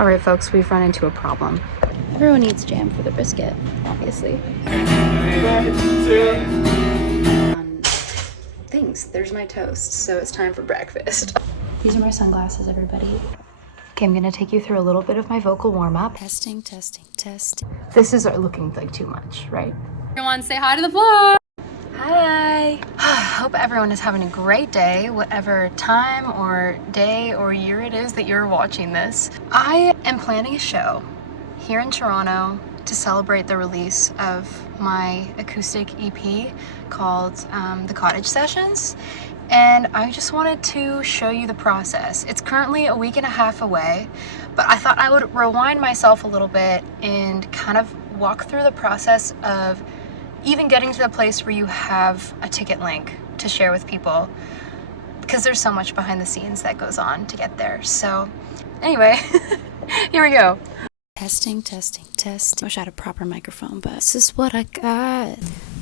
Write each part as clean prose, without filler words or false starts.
All right, folks, we've run into a problem. Everyone needs jam for the brisket, obviously. Things. There's my toast, so it's time for breakfast. These are my sunglasses, everybody. Okay, I'm gonna take you through a little bit of my vocal warm-up. Testing, testing, testing. This is looking like too much, right? Everyone say hi to the vlog! Hi! Hope everyone is having a great day, whatever time or day or year it is that you're watching this. I am planning a show here in Toronto to celebrate the release of my acoustic EP called the Cottage Sessions. And I just wanted to show you the process. It's currently a week and a half away, but I thought I would rewind myself a little bit and kind of walk through the process of even getting to the place where you have a ticket link to share with people, because there's so much behind the scenes that goes on to get there. So anyway, here we go. Testing, testing, testing. I wish I had a proper microphone, but this is what I got.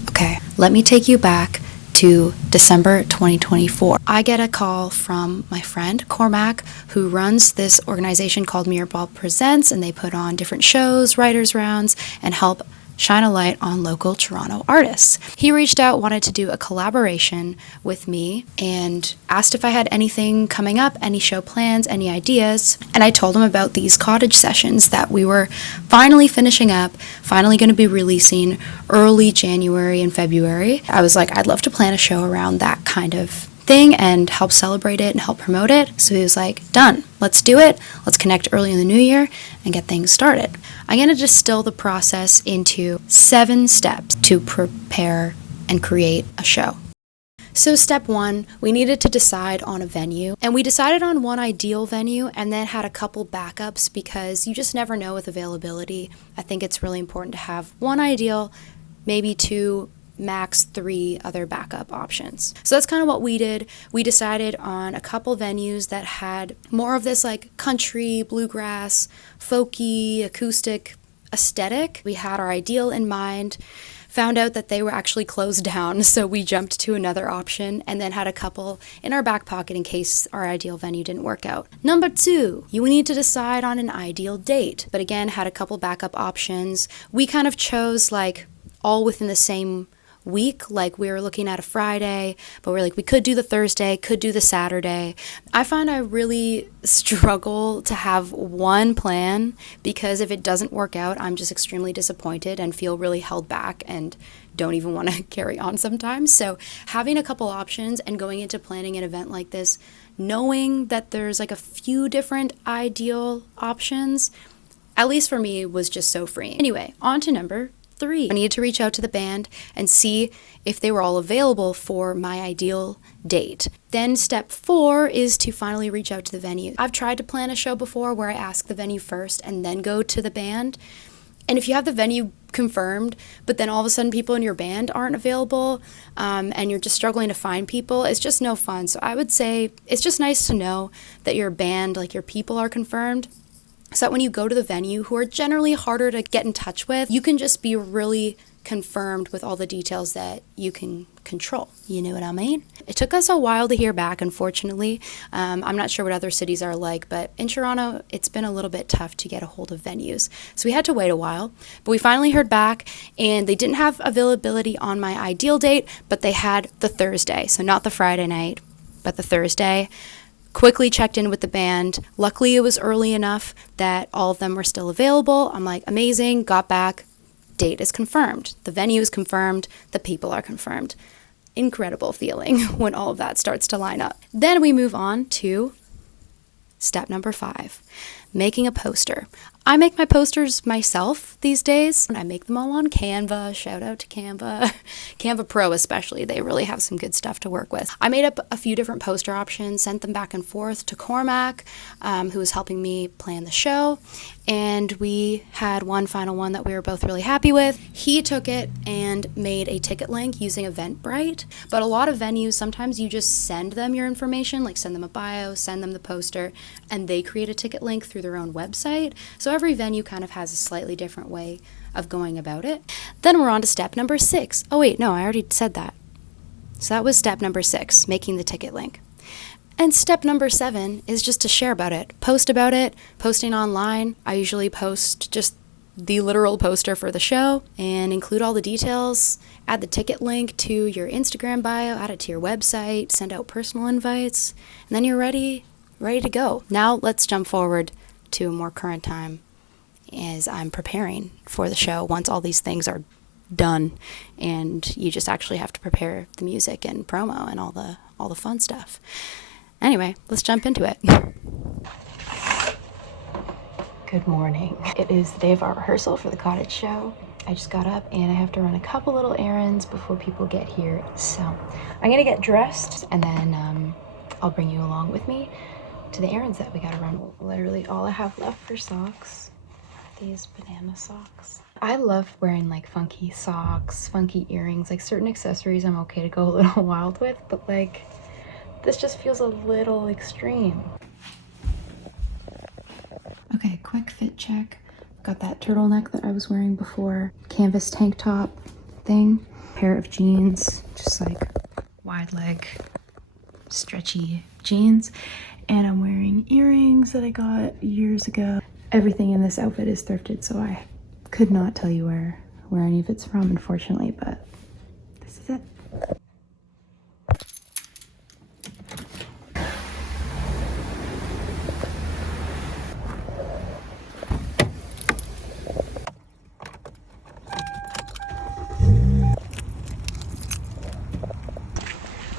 Okay, let me take you back to December 2024. I get a call from my friend Cormac, who runs this organization called Mirrorball Presents, and they put on different shows, writers' rounds, and help shine a light on local Toronto artists. He reached out, wanted to do a collaboration with me, and asked if I had anything coming up, any show plans, any ideas. And I told him about these Cottage sessions that we were finally finishing up, finally going to be releasing early January and February. I was like, I'd love to plan a show around that kind of thing and help celebrate it and help promote it. So he was like, done, let's do it. Let's connect early in the new year and get things started. I'm going to distill the process into 7 steps to prepare and create a show. So step 1, we needed to decide on a venue, and we decided on one ideal venue and then had a couple backups because you just never know with availability. I think it's really important to have one ideal, maybe 2, max 3 other backup options. So that's kind of what we did. We decided on a couple venues that had more of this like country, bluegrass, folky, acoustic aesthetic. We had our ideal in mind, found out that they were actually closed down, so we jumped to another option and then had a couple in our back pocket in case our ideal venue didn't work out. Number 2, you need to decide on an ideal date, but again, had a couple backup options. We kind of chose like all within the same week. Like we were looking at a Friday, but we're like, we could do the Thursday, could do the Saturday. I find I really struggle to have one plan because if it doesn't work out, I'm just extremely disappointed and feel really held back and don't even want to carry on sometimes. So having a couple options and going into planning an event like this, knowing that there's like a few different ideal options, at least for me, was just so freeing. Anyway, on to number 3. I needed to reach out to the band and see if they were all available for my ideal date. Then step 4 is to finally reach out to the venue. I've tried to plan a show before where I ask the venue first and then go to the band. And if you have the venue confirmed, but then all of a sudden people in your band aren't available and you're just struggling to find people, it's just no fun. So I would say it's just nice to know that your band, like your people, are confirmed, so that when you go to the venue, who are generally harder to get in touch with, you can just be really confirmed with all the details that you can control. You know what I mean? It took us a while to hear back, unfortunately. I'm not sure what other cities are like, but in Toronto, it's been a little bit tough to get a hold of venues. So we had to wait a while, but we finally heard back, and they didn't have availability on my ideal date, but they had the Thursday. So not the Friday night, but the Thursday. Quickly checked in with the band. Luckily, it was early enough that all of them were still available. I'm like, amazing, got back, date is confirmed. The venue is confirmed, the people are confirmed. Incredible feeling when all of that starts to line up. Then we move on to step number 5, making a poster. I make my posters myself these days. I make them all on Canva. Shout out to Canva. Canva Pro especially. They really have some good stuff to work with. I made up a few different poster options, sent them back and forth to Cormac, who was helping me plan the show. And we had one final one that we were both really happy with. He took it and made a ticket link using Eventbrite. But a lot of venues, sometimes you just send them your information, like send them a bio, send them the poster, and they create a ticket link through their own website. So every venue kind of has a slightly different way of going about it. Then we're on to step number 6. Oh wait, no, I already said that. So that was step number 6, making the ticket link. And step number 7 is just to share about it. Post about it, posting online. I usually post just the literal poster for the show and include all the details, add the ticket link to your Instagram bio, add it to your website, send out personal invites, and then you're ready to go. Now let's jump forward to a more current time as I'm preparing for the show once all these things are done and you just actually have to prepare the music and promo and all the fun stuff. Anyway, let's jump into it. Good morning. It is the day of our rehearsal for the Cottage show. I just got up and I have to run a couple little errands before people get here. So I'm gonna get dressed and then I'll bring you along with me to the errands that we gotta run. Literally all I have left for socks are these banana socks. I love wearing like funky socks, funky earrings, like certain accessories I'm okay to go a little wild with, but like this just feels a little extreme. Okay, quick fit check. Got that turtleneck that I was wearing before, canvas tank top thing, pair of jeans, just like wide leg, stretchy jeans, and I'm wearing earrings that I got years ago. Everything in this outfit is thrifted, so I could not tell you where any of it's from, unfortunately, but this is it.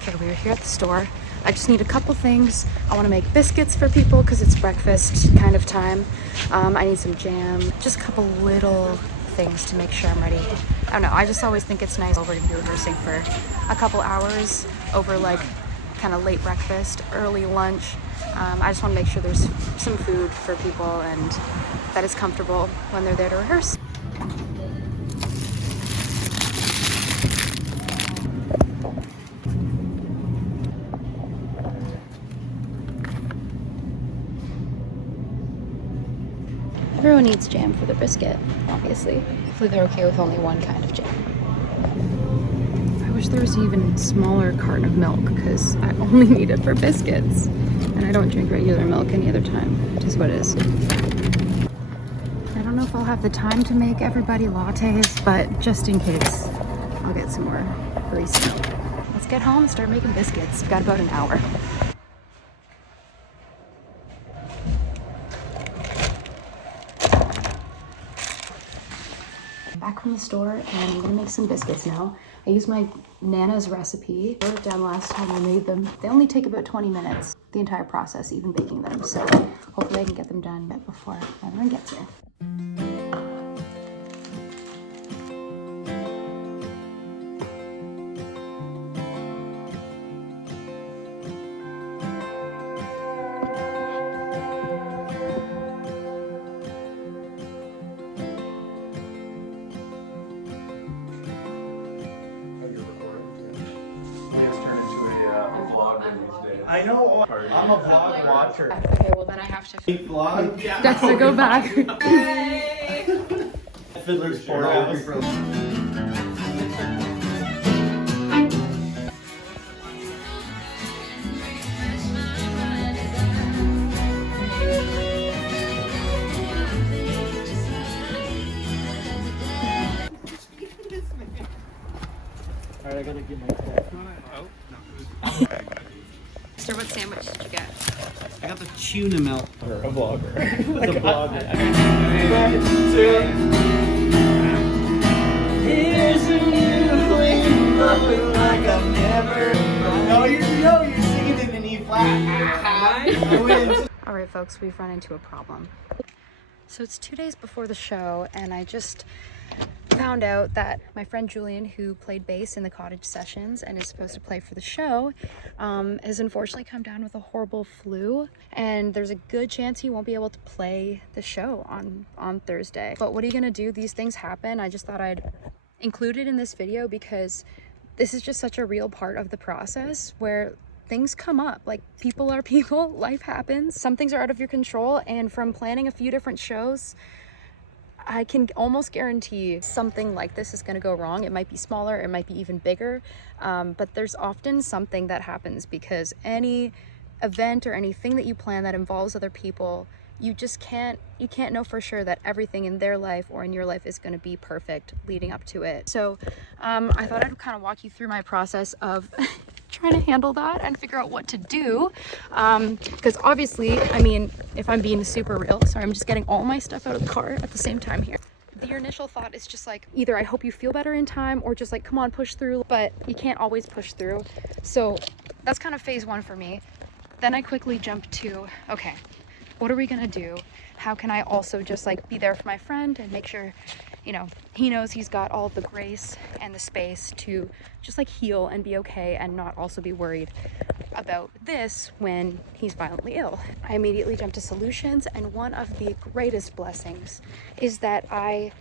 Okay, we are here at the store. I just need a couple things. I want to make biscuits for people because it's breakfast kind of time. I need some jam, just a couple little things to make sure I'm ready. I don't know, I just always think it's nice. We're gonna be rehearsing for a couple hours over like kind of late breakfast, early lunch. I just want to make sure there's some food for people and that it's comfortable when they're there to rehearse. Everyone needs jam for their biscuit, obviously. Hopefully they're okay with only one kind of jam. I wish there was an even smaller carton of milk because I only need it for biscuits. And I don't drink regular milk any other time, which is what it is. I don't know if I'll have the time to make everybody lattes, but just in case, I'll get some more barista milk. Let's get home and start making biscuits. We've got about an hour. Back from the store and I'm gonna make some biscuits now. I used my Nana's recipe. I wrote it down last time I made them. They only take about 20 minutes, the entire process, even baking them. So hopefully I can get them done before everyone gets here. I know. I'm a vlog watcher. Okay, well then I have to Vlog? Yeah. That's to go back. Fiddler's Poorhouse. Alright, I gotta get my So what sandwich did you get? I got the tuna melt. Or a vlogger. Like a vlogger. Here's a new flame bubbling like I've never. No, you're singing it in E flat. All right, folks, we've run into a problem. So it's 2 days before the show, and I just found out that my friend Julian, who played bass in the Cottage sessions and is supposed to play for the show, has unfortunately come down with a horrible flu, and there's a good chance he won't be able to play the show on Thursday. But what are you gonna do? These things happen. I just thought I'd include it in this video because this is just such a real part of the process where things come up. Like, people are people, life happens, some things are out of your control, and from planning a few different shows, I can almost guarantee something like this is going to go wrong. It might be smaller, it might be even bigger, but there's often something that happens because any event or anything that you plan that involves other people, you can't know for sure that everything in their life or in your life is going to be perfect leading up to it. So I thought I'd kind of walk you through my process of trying to handle that and figure out what to do, because obviously, I mean, if I'm being super real, sorry, I'm just getting all my stuff out of the car at the same time here. Your initial thought is just like, either I hope you feel better in time, or just like, come on, push through, but you can't always push through. So that's kind of phase one for me. Then I quickly jump to, okay, what are we gonna do? How can I also just like be there for my friend and make sure, you know, he knows he's got all of the grace and the space to just like heal and be okay and not also be worried about this when he's violently ill. I immediately jump to solutions, and one of the greatest blessings is that I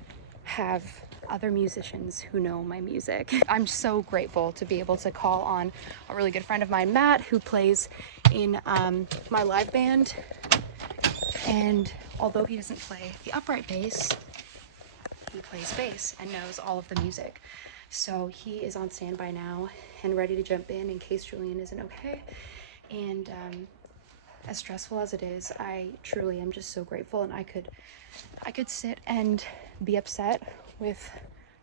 have other musicians who know my music. I'm so grateful to be able to call on a really good friend of mine, Matt, who plays in my live band. And although he doesn't play the upright bass, he plays bass and knows all of the music. So he is on standby now and ready to jump in case Julian isn't okay. And as stressful as it is, I truly am just so grateful, and I could sit and be upset with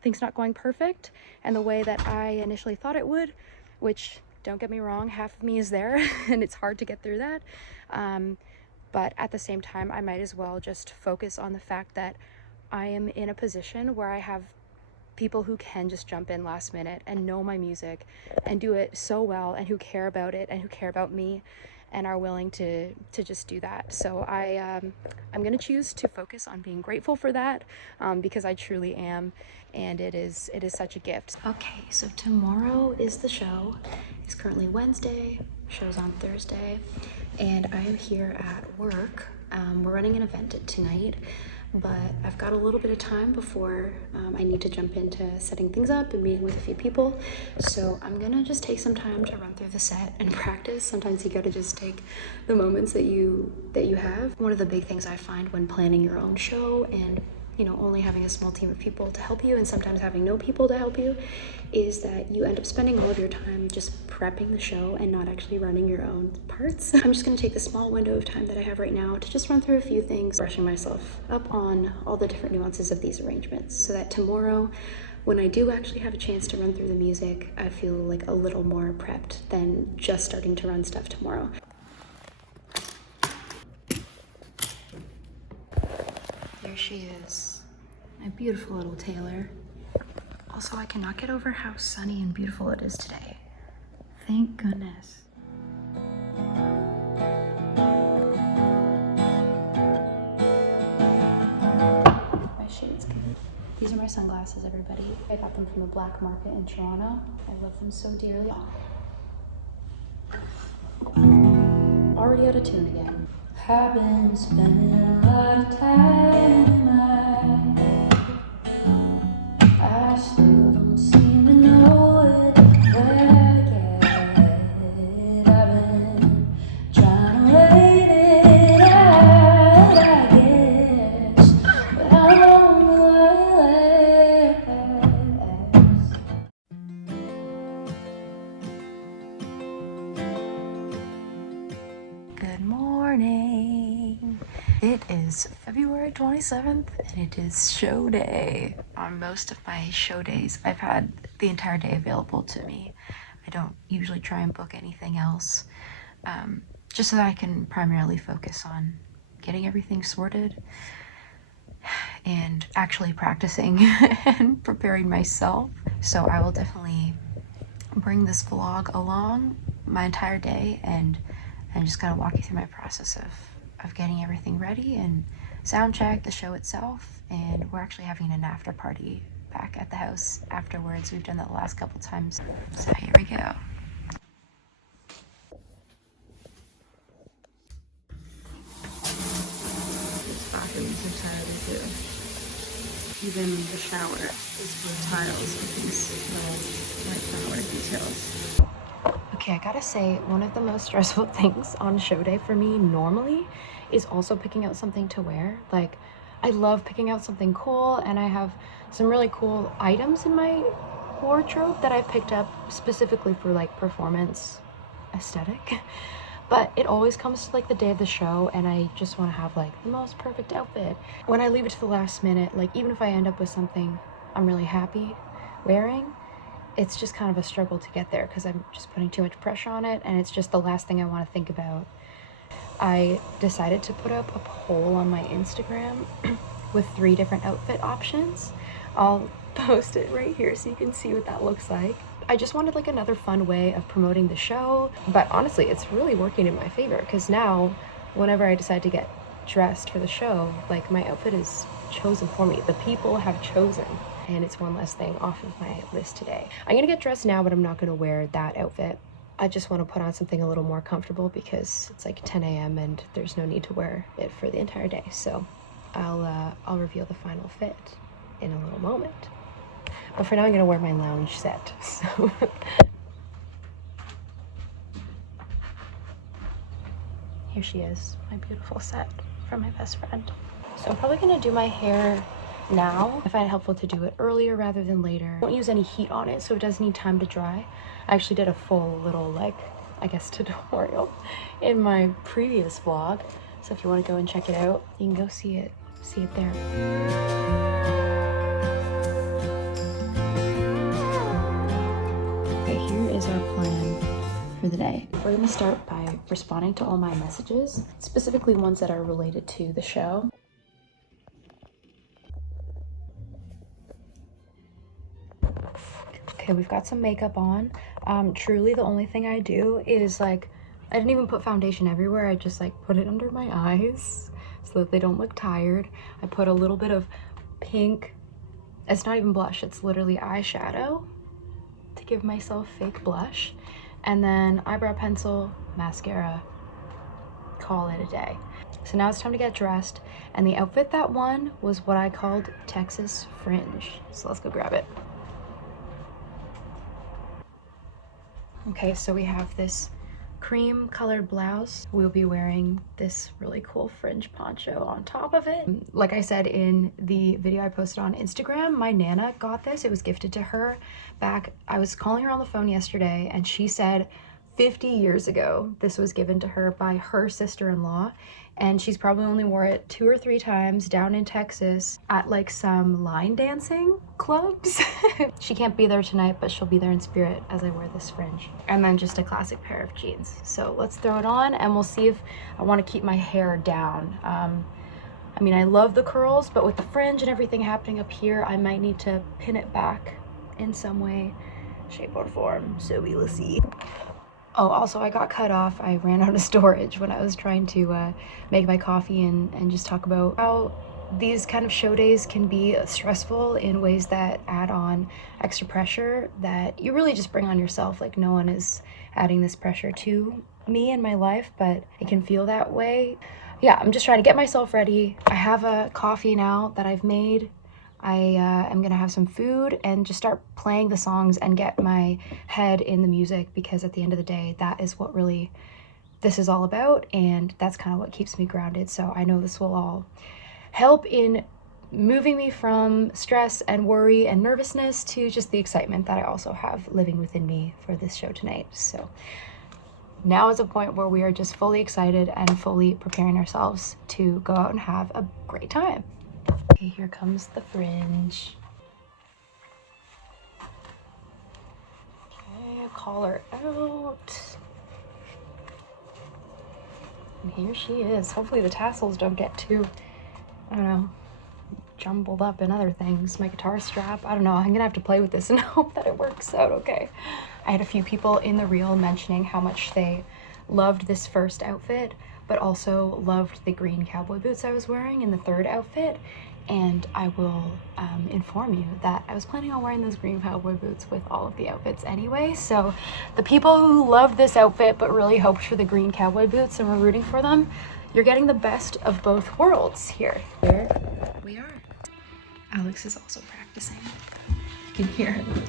things not going perfect and the way that I initially thought it would, which, don't get me wrong, half of me is there and it's hard to get through that. But at the same time, I might as well just focus on the fact that I am in a position where I have people who can just jump in last minute and know my music and do it so well, and who care about it and who care about me and are willing to just do that. So I'm gonna choose to focus on being grateful for that, because I truly am, and it is such a gift. Okay, so tomorrow is the show. It's currently Wednesday, show's on Thursday, and I am here at work. We're running an event tonight, but I've got a little bit of time before I need to jump into setting things up and meeting with a few people. So I'm gonna just take some time to run through the set and practice. Sometimes you gotta just take the moments that you have. One of the big things I find when planning your own show, and only having a small team of people to help you, and sometimes having no people to help you, is that you end up spending all of your time just prepping the show and not actually running your own parts. I'm just gonna take the small window of time that I have right now to just run through a few things, brushing myself up on all the different nuances of these arrangements, so that tomorrow, when I do actually have a chance to run through the music, I feel like a little more prepped than just starting to run stuff tomorrow. There she is, my beautiful little Taylor. Also, I cannot get over how sunny and beautiful it is today. Thank goodness. My shade's good. These are my sunglasses, everybody. I got them from the black market in Toronto. I love them so dearly. Already out of tune again. I've been spending a lot of time in my head. I still don't seem to know it, where to get. I've been trying to wait it out, I guess, but how long will I last? Good morning. It is February 27th, and it is show day. On most of my show days, I've had the entire day available to me. I don't usually try and book anything else, just so that I can primarily focus on getting everything sorted and actually practicing and preparing myself. So I will definitely bring this vlog along my entire day, and just kind of walk you through my process of getting everything ready and sound check the show itself. And we're actually having an after party back at the house afterwards. We've done that the last couple times. So here we go. This bathroom is entirely too. Even the shower is with tiles with these little white flower details. Okay, I gotta say, one of the most stressful things on show day for me normally is also picking out something to wear. Like, I love picking out something cool, and I have some really cool items in my wardrobe that I've picked up specifically for like performance aesthetic. But it always comes to like the day of the show and I just want to have like the most perfect outfit. When I leave it to the last minute, like even if I end up with something I'm really happy wearing, it's just kind of a struggle to get there because I'm just putting too much pressure on it and it's just the last thing I want to think about. I decided to put up a poll on my Instagram with 3 different outfit options. I'll post it right here so you can see what that looks like. I just wanted like another fun way of promoting the show, but honestly it's really working in my favor because now whenever I decide to get dressed for the show, like my outfit is chosen for me. The people have chosen, and it's one less thing off of my list today. I'm gonna get dressed now, but I'm not gonna wear that outfit. I just want to put on something a little more comfortable because it's like 10 a.m. and there's no need to wear it for the entire day. So I'll reveal the final fit in a little moment. But for now, I'm gonna wear my lounge set. So here she is, my beautiful set from my best friend. So I'm probably gonna do my hair now. I find it helpful to do it earlier rather than later. I don't use any heat on it, so it does need time to dry. I actually did a full little, like, I guess tutorial in my previous vlog. So if you want to go and check it out, you can go see it there. Okay, here is our plan for the day. We're gonna start by responding to all my messages, specifically ones that are related to the show. Okay, we've got some makeup on. Truly the only thing I do is like, I didn't even put foundation everywhere. I just like put it under my eyes so that they don't look tired. I put a little bit of pink, it's not even blush, it's literally eyeshadow to give myself fake blush. And then eyebrow pencil, mascara, call it a day. So now it's time to get dressed. And the outfit that won was what I called Texas Fringe. So let's go grab it. Okay, so we have this cream colored blouse. We'll be wearing this really cool fringe poncho on top of it. Like I said in the video I posted on Instagram, my Nana got this. It was gifted to her back. I was calling her on the phone yesterday and she said 50 years ago this was given to her by her sister-in-law, and she's probably only wore it 2 or 3 times down in Texas at like some line dancing clubs. She can't be there tonight, but she'll be there in spirit as I wear this fringe. And then just a classic pair of jeans. So let's throw it on and we'll see if I want to keep my hair down. I mean, I love the curls, but with the fringe and everything happening up here, I might need to pin it back in some way, shape or form. So we will see. Oh, also I got cut off. I ran out of storage when I was trying to make my coffee and just talk about how these kind of show days can be stressful in ways that add on extra pressure that you really just bring on yourself. Like no one is adding this pressure to me in my life, but it can feel that way. Yeah, I'm just trying to get myself ready. I have a coffee now that I've made. I am gonna have some food and just start playing the songs and get my head in the music, because at the end of the day, that is what really this is all about, and that's kind of what keeps me grounded. So I know this will all help in moving me from stress and worry and nervousness to just the excitement that I also have living within me for this show tonight. So now is a point where we are just fully excited and fully preparing ourselves to go out and have a great time. Okay, here comes the fringe. Okay, call her out. And here she is. Hopefully the tassels don't get too, I don't know, jumbled up in other things. My guitar strap, I don't know. I'm gonna have to play with this and hope that it works out okay. I had a few people in the reel mentioning how much they loved this first outfit, but also loved the green cowboy boots I was wearing in the third outfit. And I will inform you that I was planning on wearing those green cowboy boots with all of the outfits anyway. So the people who loved this outfit but really hoped for the green cowboy boots and were rooting for them, you're getting the best of both worlds here. Here we are. Alex is also practicing. You can hear him.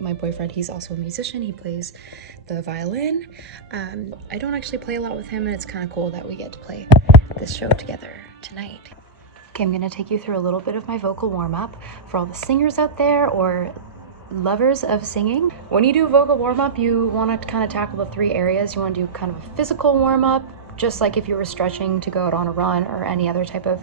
My boyfriend, he's also a musician. He plays the violin. I don't actually play a lot with him, and it's kind of cool that we get to play this show together tonight. Okay, I'm gonna take you through a little bit of my vocal warm-up for all the singers out there or lovers of singing. When you do vocal warm-up, you want to kind of tackle the 3 areas. You want to do kind of a physical warm-up, just like if you were stretching to go out on a run or any other type of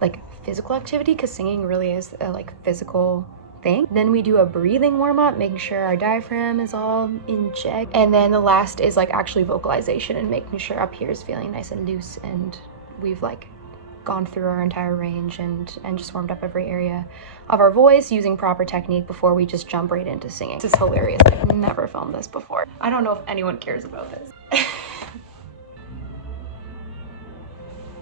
like physical activity, because singing really is a like physical thing. Then we do a breathing warm-up, making sure our diaphragm is all in check. And then the last is like actually vocalization and making sure up here is feeling nice and loose, and we've like gone through our entire range and just warmed up every area of our voice using proper technique before we just jump right into singing. This is hilarious. I've never filmed this before. I don't know if anyone cares about this.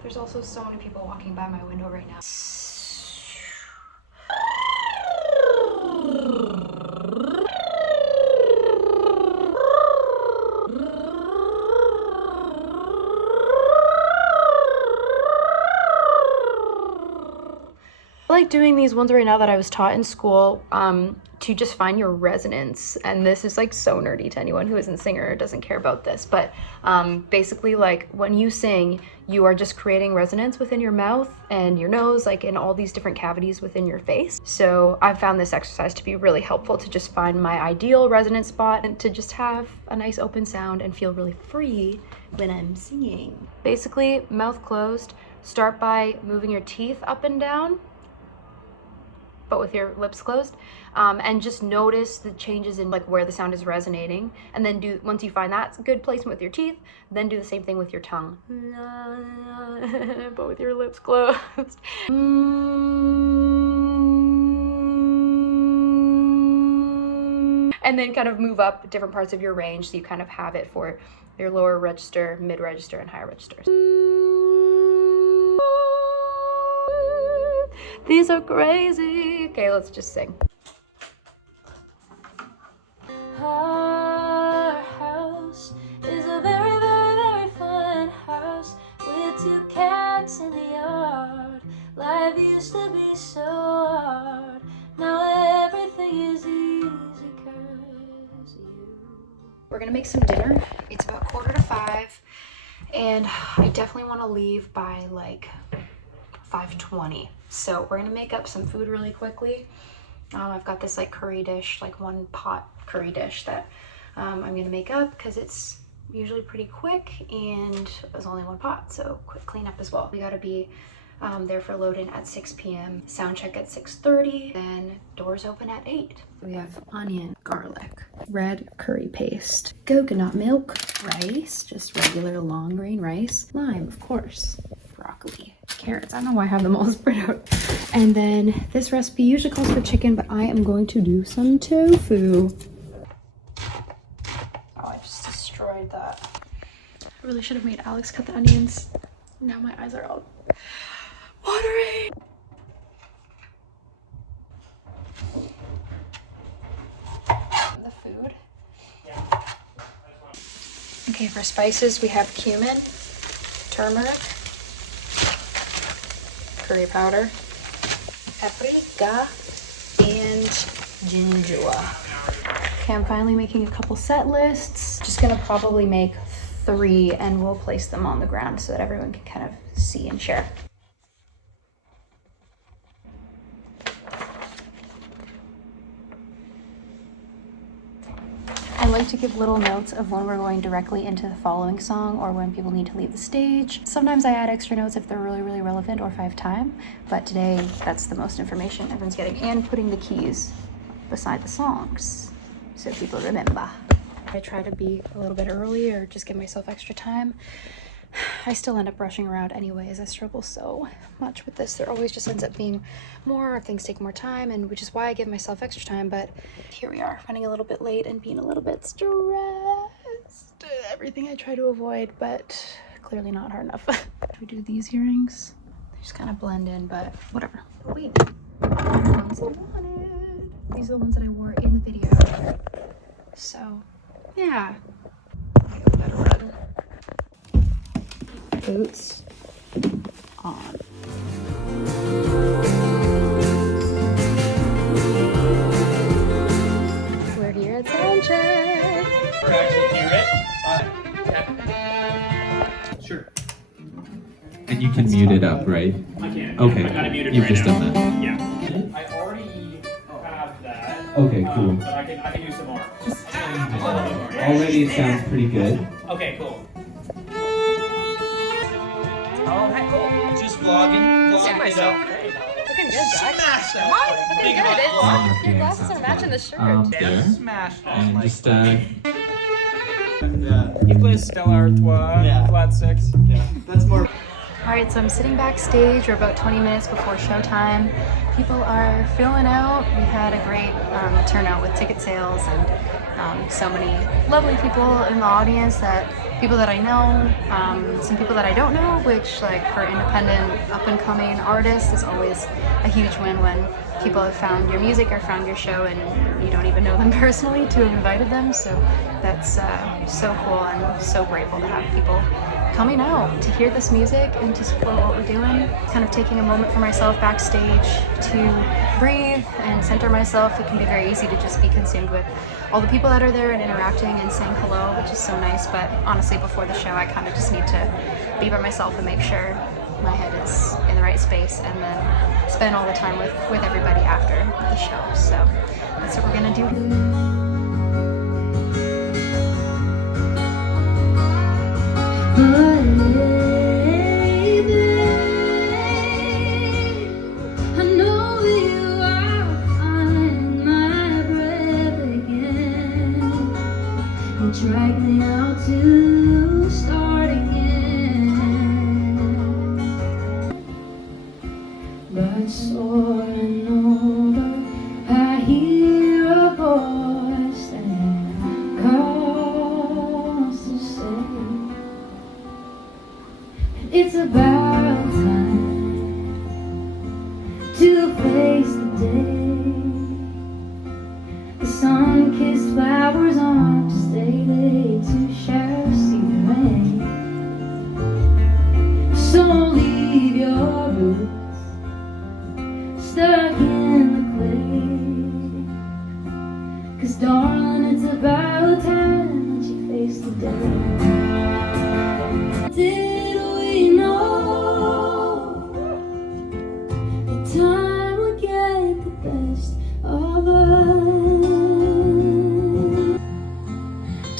There's also so many people walking by my window right now. I like doing these ones right now that I was taught in school to just find your resonance. And this is like so nerdy to anyone who isn't a singer or doesn't care about this. But basically, like when you sing, you are just creating resonance within your mouth and your nose, like in all these different cavities within your face. So I found this exercise to be really helpful to just find my ideal resonance spot and to just have a nice open sound and feel really free when I'm singing. Basically, mouth closed, start by moving your teeth up and down, but with your lips closed, and just notice the changes in like where the sound is resonating. And then once you find that good placement with your teeth, then do the same thing with your tongue, but with your lips closed. And then kind of move up different parts of your range so you kind of have it for your lower register, mid register, and higher registers. These are crazy. Okay, let's just sing. Our house is a very, very, very fine house with 2 cats in the yard. Life used to be so hard. Now everything is easy 'cause you. We're gonna make some dinner. It's about 4:45, and I definitely want to leave by like 5:20. So we're gonna make up some food really quickly. I've got this like curry dish, like 1 pot curry dish that I'm gonna make up because it's usually pretty quick and there's only 1 pot, so quick cleanup as well. We gotta be there for load-in at 6 p.m. Sound check at 6:30, then doors open at 8. We have onion, garlic, red curry paste, coconut milk, rice, just regular long grain rice, lime, of course, broccoli, carrots. I don't know why I have them all spread out. And then this recipe usually calls for chicken, but I am going to do some tofu. Oh, I just destroyed that. I really should have made Alex cut the onions. Now my eyes are all watery. The food. Okay, for spices, we have cumin, turmeric, curry powder, paprika, and ginger. Okay, I'm finally making a couple set lists. Just gonna probably make 3 and we'll place them on the ground so that everyone can kind of see and share. I like to give little notes of when we're going directly into the following song or when people need to leave the stage. Sometimes I add extra notes if they're really, really relevant or if I have time, but today that's the most information everyone's getting, and putting the keys beside the songs so people remember. I try to be a little bit early or just give myself extra time. I still end up rushing around anyways. I struggle so much with this. There always just ends up being more, or things take more time, and which is why I give myself extra time. But here we are, running a little bit late and being a little bit stressed. Everything I try to avoid, but clearly not hard enough. We do these earrings. They just kind of blend in, but whatever. Oh, wait, the ones I wanted. These are the ones that I wore in the video. So, yeah. I better run. Boots on. We're here at sound check. We're actually hear it. Sure. And you can mute it up, right? I can't. Okay. I got it muted You've right just now. done that. Yeah. I already have that. Okay, cool. But I can do some more. Already it sounds pretty good. Okay, cool. Oh, hey, cool. Just vlogging myself. Looking good, Jack. Smash that. Looking Big good. vlog. Your glasses are matching the shirt. There. Smash that. And just He plays Stella Artois, flat 6. Yeah, that's more. All right, so I'm sitting backstage. We're about 20 minutes before showtime. People are filling out. We had a great turnout with ticket sales and so many lovely people in the audience, people that I know, some people that I don't know, which like for independent up and coming artists is always a huge win when people have found your music or found your show and you don't even know them personally to have invited them. So that's so cool and so grateful to have people coming out to hear this music and to support what we're doing. Kind of taking a moment for myself backstage to breathe and center myself. It can be very easy to just be consumed with all the people that are there and interacting and saying hello, which is so nice. But honestly, before the show, I kind of just need to be by myself and make sure my head is in the right space, and then spend all the time with everybody after the show. So that's what we're gonna do. Drag me out to start again, but soaring over, I hear a voice that calls to say it's about time to face the day. The sun-kissed flowers aren't to stay, they to share, see the rain. So leave your roots stuck in the clay, 'cause darling, it's about time that you face the day. Did we know that time would get the best of us?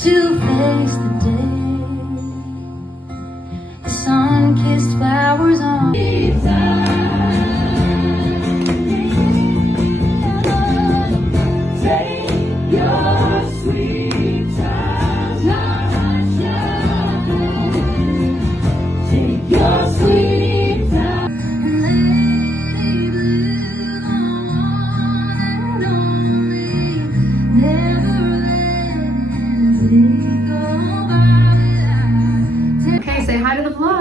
To face the day, the sun-kissed flowers on the take your sweet time, take your sweet time, and lady blue, the one and only, never let. Okay, say hi to the vlog.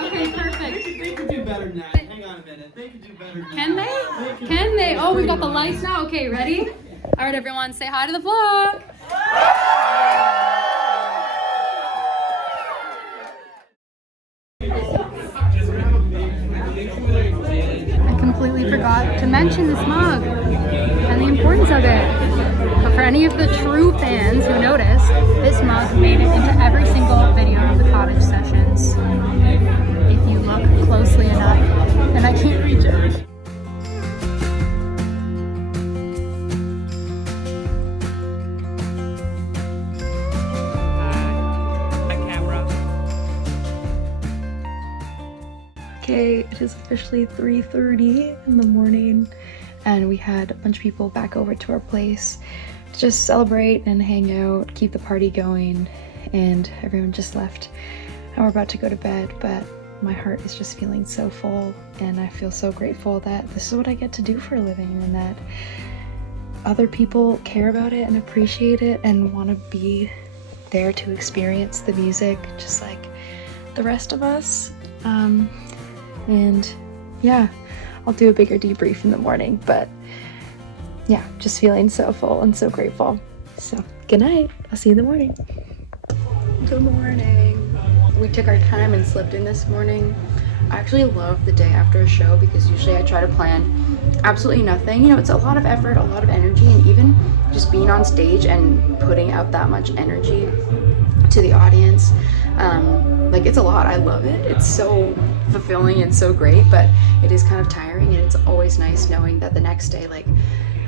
Okay, perfect. They could do better than that. Hang on a minute. They could do better than Can that. they? Can they? Oh, we've got the lights now. Okay, ready? All right, everyone, say hi to the vlog. I completely forgot to mention this mug and the importance of it. But for any of the true fans who noticed, this mug made it into every single video of the Cottage sessions. If you look closely enough, and I can't reach it. Hi, camera. Okay, it is officially 3:30 in the morning, and we had a bunch of people back over to our place to just celebrate and hang out, keep the party going, and everyone just left. And we're about to go to bed, but my heart is just feeling so full, and I feel so grateful that this is what I get to do for a living, and that other people care about it and appreciate it and want to be there to experience the music just like the rest of us. And yeah, I'll do a bigger debrief in the morning, but yeah, just feeling so full and so grateful. So good night, I'll see you in the morning. Good morning. We took our time and slept in this morning. I actually love the day after a show because usually I try to plan absolutely nothing. You know, it's a lot of effort, a lot of energy, and even just being on stage and putting out that much energy to the audience, like it's a lot. I love it. It's so fulfilling and so great, but it is kind of tiring, and it's always nice knowing that the next day, like,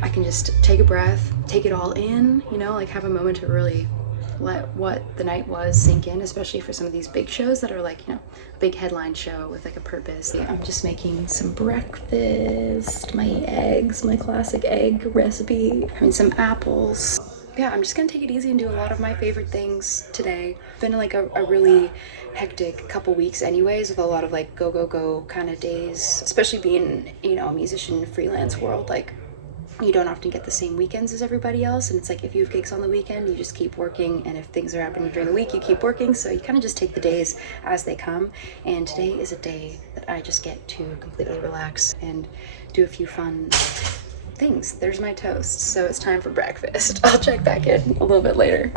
I can just take a breath, take it all in, you know, like have a moment to really let what the night was sink in, especially for some of these big shows that are like, you know, a big headline show with like a purpose. Yeah, I'm just making some breakfast, my eggs, my classic egg recipe, I mean some apples. Yeah, I'm just gonna take it easy and do a lot of my favorite things today. It's been like a really hectic couple weeks anyways, with a lot of like go go go kind of days, especially being, you know, a musician freelance world. Like, you don't often get the same weekends as everybody else, and it's like if you have gigs on the weekend, you just keep working, and if things are happening during the week, you keep working. So you kind of just take the days as they come, and today is a day that I just get to completely relax and do a few fun things. There's my toast, so it's time for breakfast. I'll check back in a little bit later.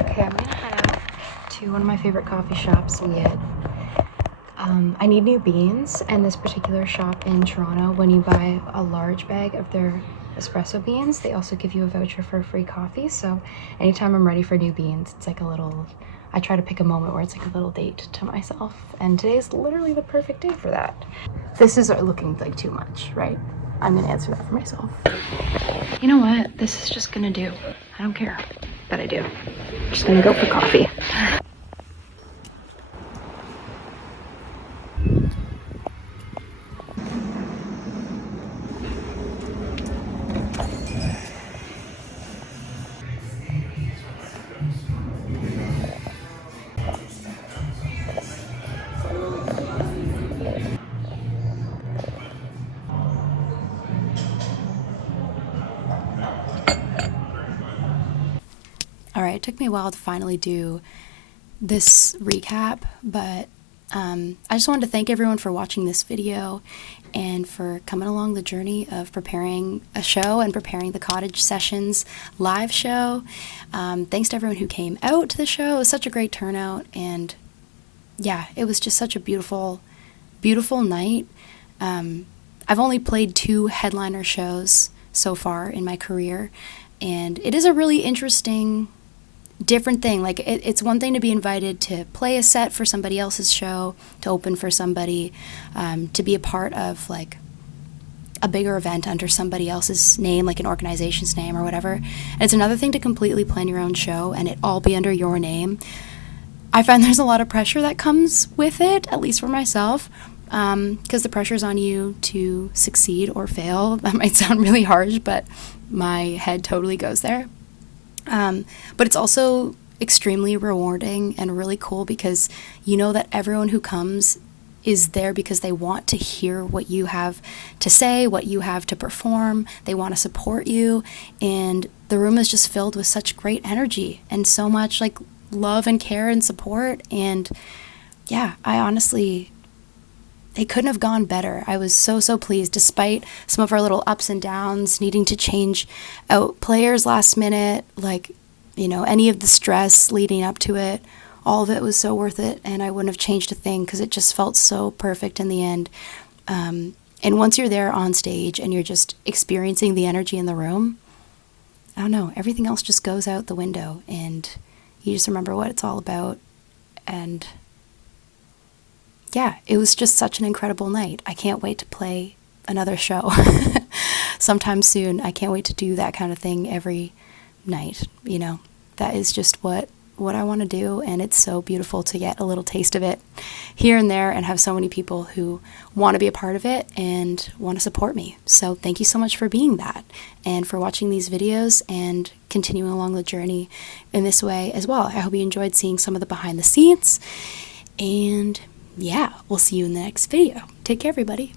Okay, I'm gonna head out to one of my favorite coffee shops and get I need new beans, and this particular shop in Toronto, when you buy a large bag of their espresso beans, they also give you a voucher for a free coffee. So anytime I'm ready for new beans, it's like a little, I try to pick a moment where it's like a little date to myself, and today's literally the perfect day for that. This is looking like too much, right? I'm gonna answer that for myself. You know what? This is just gonna do. I don't care, but I do. I'm just gonna go for coffee. All right, it took me a while to finally do this recap, but I just wanted to thank everyone for watching this video and for coming along the journey of preparing a show and preparing the Cottage Sessions live show. Thanks to everyone who came out to the show. It was such a great turnout, and yeah, it was just such a beautiful, beautiful night. I've only played 2 headliner shows so far in my career, and it is a really interesting, different thing. Like, it's one thing to be invited to play a set for somebody else's show, to open for somebody, to be a part of like a bigger event under somebody else's name, like an organization's name or whatever. And it's another thing to completely plan your own show and it all be under your name. I find there's a lot of pressure that comes with it, at least for myself, because the pressure's on you to succeed or fail. That might sound really harsh, but my head totally goes there. But it's also extremely rewarding and really cool because you know that everyone who comes is there because they want to hear what you have to say, what you have to perform. They want to support you, and the room is just filled with such great energy and so much like love and care and support. And yeah, I honestly, they couldn't have gone better. I was so pleased, despite some of our little ups and downs, needing to change out players last minute, like, you know, any of the stress leading up to it. All of it was so worth it, and I wouldn't have changed a thing because it just felt so perfect in the end. And once you're there on stage and you're just experiencing the energy in the room, I don't know, everything else just goes out the window, and you just remember what it's all about. And yeah, it was just such an incredible night. I can't wait to play another show sometime soon. I can't wait to do that kind of thing every night. You know, that is just what I want to do, and it's so beautiful to get a little taste of it here and there and have so many people who want to be a part of it and want to support me. So thank you so much for being that and for watching these videos and continuing along the journey in this way as well. I hope you enjoyed seeing some of the behind the scenes, and yeah, we'll see you in the next video. Take care, everybody.